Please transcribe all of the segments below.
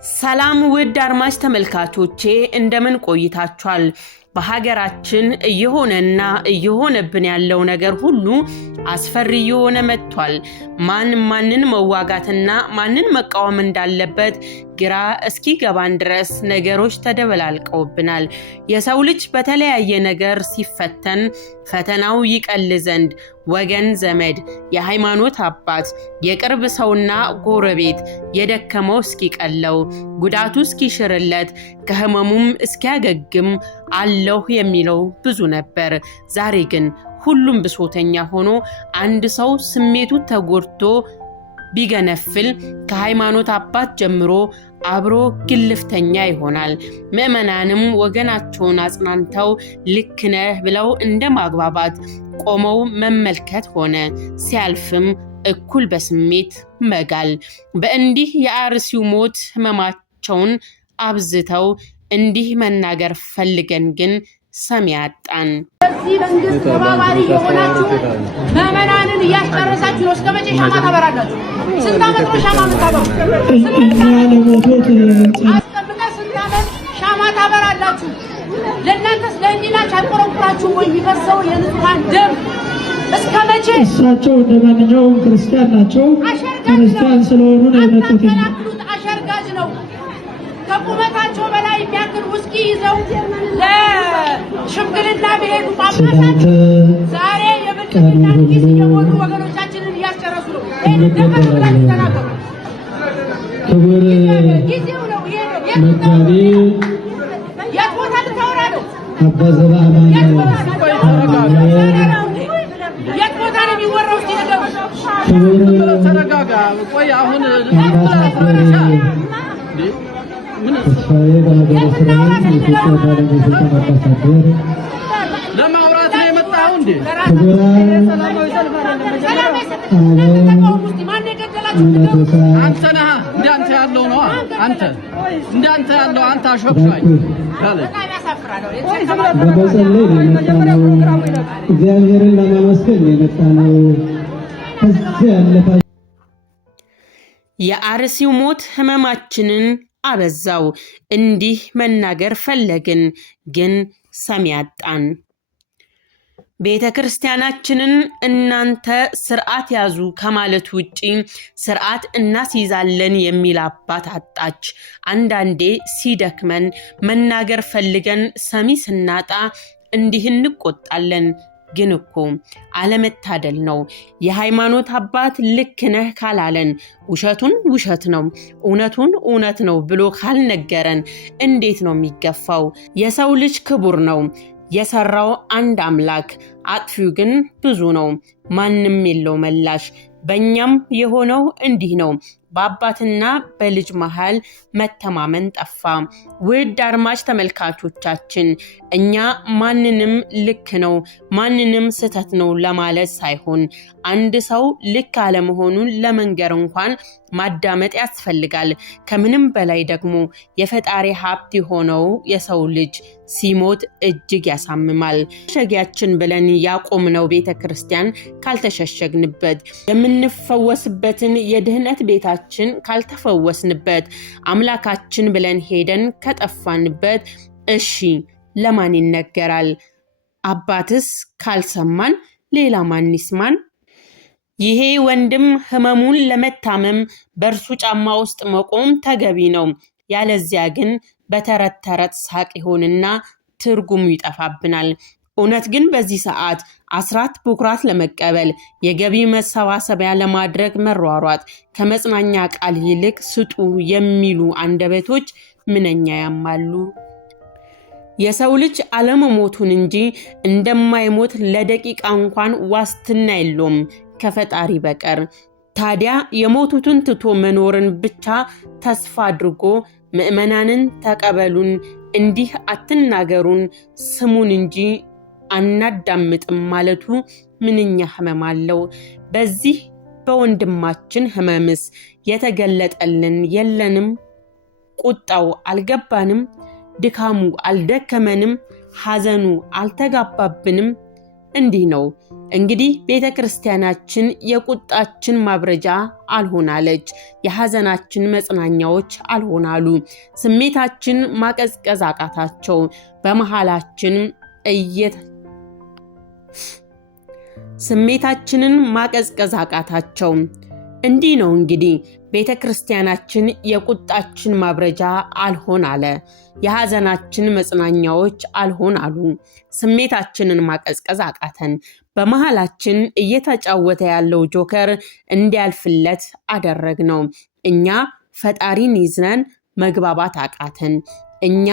ሰላም ውድ አድማጭ ተመልካቾቼ እንደምን ቆይታችኋል? በሀገራችን እየሆነና እየሆነብን ያለው ነገር ሁሉ አስፈሪ እየሆነ መጥቷል። ማንን መዋጋትና ማንን መቃወም እንዳለበት ግራ እስኪገባን ድረስ ነገሮች ተደበላልቀውብናል። የሰው ልጅ በተለያየ ነገር ሲፈተን ፈተናው ይቀል ዘንድ ወገን ዘመድ፣ የሃይማኖት አባት፣ የቅርብ ሰውና ጎረቤት የደከመው እስኪቀለው፣ ጉዳቱ እስኪሽርለት፣ ከህመሙም እስኪያገግም አለሁ የሚለው ብዙ ነበር። ዛሬ ግን ሁሉም ብሶተኛ ሆኖ አንድ ሰው ስሜቱ ተጎድቶ ቢገነፍል ከሃይማኖት አባት ጀምሮ አብሮ ግልፍተኛ ይሆናል። ምዕመናንም ወገናቸውን አጽናንተው ልክ ነህ ብለው እንደ ማግባባት ቆመው መመልከት ሆነ። ሲያልፍም እኩል በስሜት መጋል። በእንዲህ የአርሲው ሞት ህመማቸውን አብዝተው እንዲህ መናገር ፈልገን ግን ሰሚ አጣን። በዚህ መንግስት ተባባሪ የሆናችሁ ምዕመናንን እያስጨረሳችሁ ነው። እስከ መቼ ሻማ ታበራላችሁ? ስንት ዓመት ነው ሻማ የምታበሩ? አስቀምጠን ስንት ዓመት ሻማ ታበራላችሁ? ለእናንተስ ለህሊናችሁ አይቆረቁራችሁም ወይ? የሚፈሰው የንጹሐን ደም እስከ መቼ? እሳቸው እንደ ማንኛውም ክርስቲያን ናቸው። ክርስቲያን ስለሆኑ ነው የመጡት። አሸርጋጅ ነው። ከቁመታቸው በላይ የሚያክል ውስኪ ይዘው ለሽምግልና ብሄዱ ጳጳሳት ዛሬ የብልጽግና ጊዜ የሞሉ ወገኖቻችንን እያስጨረሱ ነው። ክቡር መጋቤ የት ቦታ ልታወራ ነው? አባ ዘበአማን የት ቦታ ነው የሚወራው? እስኪ ንገሩ። ክቡር ተረጋጋ። ቆይ አሁን ተስፋዬ በሀገረ እስራኤል የኢትዮጵያ ባለስልጣን አምባሳደር፣ ለማውራት ነው የመጣው እንዴ? ክቡራን አንተ ነህ እንዳንተ ያለው ነው። አንተ እንዳንተ ያለው አንተ አሾክሻይ ካለ በመጸለይ ነው የመጣነው። እግዚአብሔርን ለማመስገን ነው የመጣነው። ከዚህ ያለፈ የአርሲው ሞት ህመማችንን አበዛው። እንዲህ መናገር ፈለግን ግን ሰሚ አጣን። ቤተ ክርስቲያናችንን እናንተ ስርዓት ያዙ ከማለት ውጪ ስርዓት እናስይዛለን የሚል አባት አጣች። አንዳንዴ ሲደክመን መናገር ፈልገን ሰሚ ስናጣ እንዲህ እንቆጣለን። ግን እኮ አለመታደል ነው። የሃይማኖት አባት ልክ ነህ ካላለን፣ ውሸቱን ውሸት ነው እውነቱን እውነት ነው ብሎ ካልነገረን እንዴት ነው የሚገፋው? የሰው ልጅ ክቡር ነው። የሰራው አንድ አምላክ፣ አጥፊው ግን ብዙ ነው። ማንም የለው መላሽ። በእኛም የሆነው እንዲህ ነው። በአባትና በልጅ መሃል መተማመን ጠፋ። ውድ አድማጭ ተመልካቾቻችን እኛ ማንንም ልክ ነው ማንንም ስህተት ነው ለማለት ሳይሆን አንድ ሰው ልክ አለመሆኑን ለመንገር እንኳን ማዳመጥ ያስፈልጋል። ከምንም በላይ ደግሞ የፈጣሪ ሀብት የሆነው የሰው ልጅ ሲሞት እጅግ ያሳምማል። ሸጊያችን ብለን ያቆምነው ቤተ ክርስቲያን ካልተሸሸግንበት፣ የምንፈወስበትን የድህነት ቤታችን ካልተፈወስንበት፣ አምላካችን ብለን ሄደን ከጠፋንበት እሺ ለማን ይነገራል? አባትስ ካልሰማን ሌላ ማን ይስማን? ይሄ ወንድም ህመሙን ለመታመም በእርሱ ጫማ ውስጥ መቆም ተገቢ ነው። ያለዚያ ግን በተረት ተረት ሳቅ ይሆንና ትርጉሙ ይጠፋብናል። እውነት ግን በዚህ ሰዓት አስራት በኩራት ለመቀበል የገቢ መሰባሰቢያ ለማድረግ መሯሯጥ ከመጽናኛ ቃል ይልቅ ስጡ የሚሉ አንደበቶች ምንኛ ያማሉ። የሰው ልጅ አለመሞቱን እንጂ እንደማይሞት ለደቂቃ እንኳን ዋስትና የለውም ከፈጣሪ በቀር። ታዲያ የሞቱትን ትቶ መኖርን ብቻ ተስፋ አድርጎ ምዕመናንን ተቀበሉን፣ እንዲህ አትናገሩን፣ ስሙን እንጂ አናዳምጥም ማለቱ ምንኛ ህመም አለው። በዚህ በወንድማችን ህመምስ የተገለጠልን የለንም? ቁጣው አልገባንም? ድካሙ አልደከመንም? ሐዘኑ አልተጋባብንም? እንዲህ ነው እንግዲህ ቤተክርስቲያናችን የቁጣችን ማብረጃ አልሆናለች፣ የሐዘናችን መጽናኛዎች አልሆናሉ። ስሜታችን ማቀዝቀዝ አቃታቸው፣ በመሃላችን ስሜታችንን ማቀዝቀዝ አቃታቸው። እንዲህ ነው እንግዲህ ቤተክርስቲያናችን የቁጣችን ማብረጃ አልሆን አለ፣ የሐዘናችን መጽናኛዎች አልሆን አሉ። ስሜታችንን ማቀዝቀዝ አቃተን፣ በመሃላችን እየተጫወተ ያለው ጆከር እንዲያልፍለት አደረግነው። እኛ ፈጣሪን ይዘን መግባባት አቃተን። እኛ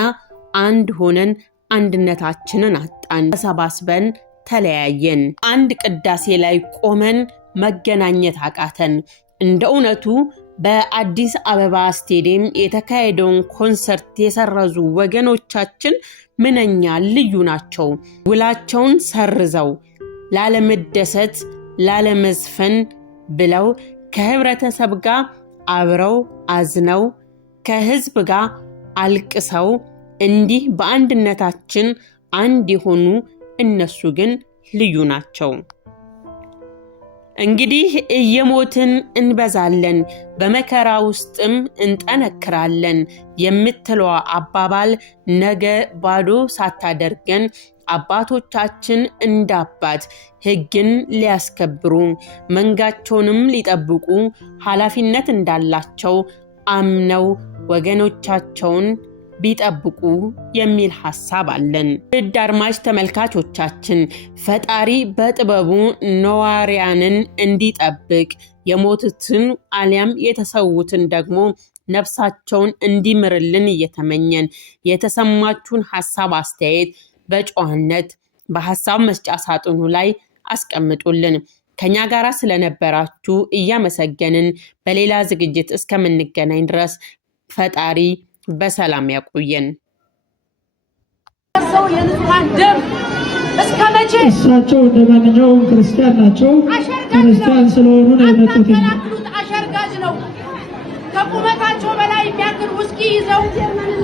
አንድ ሆነን አንድነታችንን አጣን፣ ተሰባስበን ተለያየን። አንድ ቅዳሴ ላይ ቆመን መገናኘት አቃተን። እንደ እውነቱ በአዲስ አበባ ስቴዲየም የተካሄደውን ኮንሰርት የሰረዙ ወገኖቻችን ምንኛ ልዩ ናቸው። ውላቸውን ሰርዘው ላለመደሰት ላለመዝፈን ብለው ከህብረተሰብ ጋር አብረው አዝነው ከህዝብ ጋር አልቅሰው እንዲህ በአንድነታችን አንድ የሆኑ እነሱ ግን ልዩ ናቸው። እንግዲህ እየሞትን እንበዛለን፣ በመከራ ውስጥም እንጠነክራለን የምትለዋ አባባል ነገ ባዶ ሳታደርገን አባቶቻችን እንዳባት ሕግን ሊያስከብሩ መንጋቸውንም ሊጠብቁ ኃላፊነት እንዳላቸው አምነው ወገኖቻቸውን ቢጠብቁ የሚል ሐሳብ አለን። ውድ አድማጭ ተመልካቾቻችን ፈጣሪ በጥበቡ ነዋሪያንን እንዲጠብቅ የሞቱትን አሊያም የተሰዉትን ደግሞ ነፍሳቸውን እንዲምርልን እየተመኘን የተሰማችሁን ሐሳብ አስተያየት በጨዋነት በሐሳብ መስጫ ሳጥኑ ላይ አስቀምጡልን። ከኛ ጋር ስለነበራችሁ እያመሰገንን በሌላ ዝግጅት እስከምንገናኝ ድረስ ፈጣሪ በሰላም ያቆየን። ሰው የንጹሃን ደም እስከ መቼ? እሳቸው እንደማንኛውም ክርስቲያን ናቸው። ክርስቲያን ስለሆኑ ነው የመጡት። አሸርጋጅ ነው። ከቁመታቸው በላይ የሚያክል ውስኪ ይዘው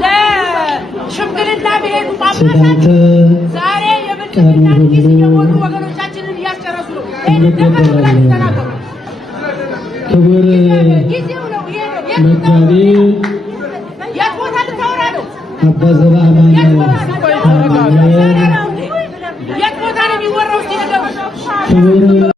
ለሽምግልና በሄዱ ጳጳሳት ዛሬ የብልጽግና ኪስ እየሞሉ ወገኖቻችንን እያስጨረሱ ነው። ክቡር መጋቢ አባ ዘበአማን የት ቦታ ነው የሚወራው? ክቡር